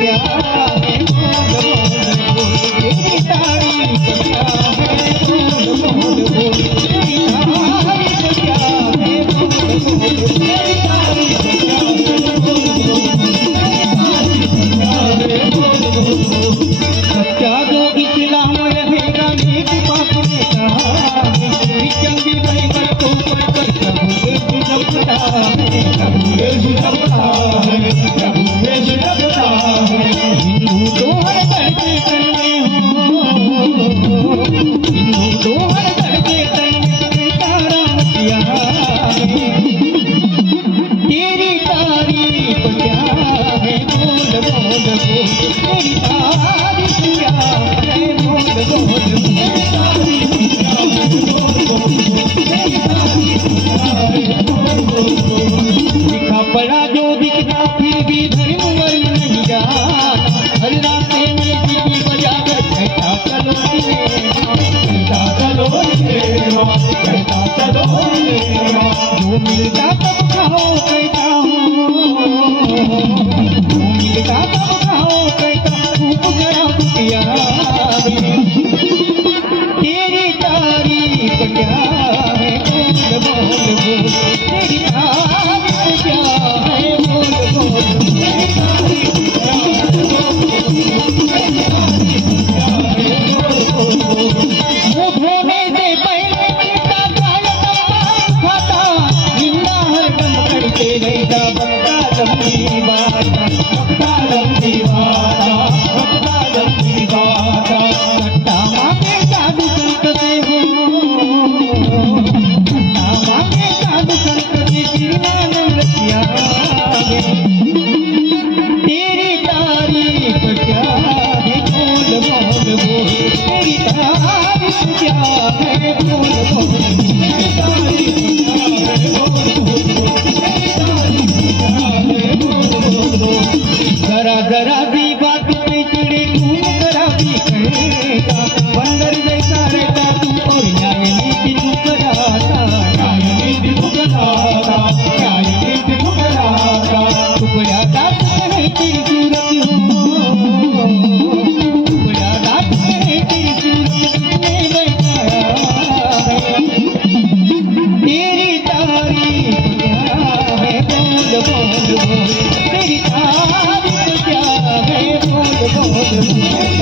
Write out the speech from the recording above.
क्या है बोल बोल बोल तेरी तारीफ क्या है बोल बोल बोल तेरी तारीफ क्या है बोल बोल तेरी तारीफ क्या है बोल बोल सच्चा जो इस्लाम रहेगा नेक बात ने कहा चंगी भाई मत को पढ़कर जपता है जपता है जपता है हिंदू तो हर घर के तन में हो हिंदू तो हर घर के तन में तारा किया तेरी तारीफ क्या है बोल बोल बोल तेरी तारीफ क्या है बोल बोल तेरी तारीफ क्या है बोल बोल तेरी तारीफ क्या है बोल बोल लिखा पढ़ा जो दिखता फिर भी धर्म वर्ण नहीं जाता हर रास्ते में सीटी बजाकर कहता चलो कहता चलो कहता चलो जो मिलता तब खाओ कहता हूँ जो मिलता तब खाओ कहता खूब गया किया तेरी तारीफ क्या है बोल बोल बोल तेरी तारीफ क्या है बोल बोल तेरी तारीफ क्या है बोल बोल तेरी तारीफ क्या है बोल बोल मुँह धोने से पहले मिलता खाता निंदा हरदम करके रहता बक्का लंबी बाता बक्का लंबी बाता सट्टा मांगे जादू करते हो सट्टा मांगे जादू करते गिरना न किया तेरी तारीफ क्या है बोल बोल बोल तेरी तारीफ क्या है बोल बोल तेरी तारीफ क्या है बोल बोल तेरी तारीफ क्या है बोल बोल जरा जरा सी बात पे चिड़े खून खराबी करेगा बंदर जैसा रहता तू और न्याय नीति तू कराता न्याय नीति तू कराता न्याय नीति तू कराता टुकड़ा दांत नहीं तेरी सूरत हो टुकड़ा दांत नहीं तेरी सूरत में बैठाया तेरी तारीफ क्या है बोल बोल बोल तेरी तारीफ क्या है बोल बोल बोल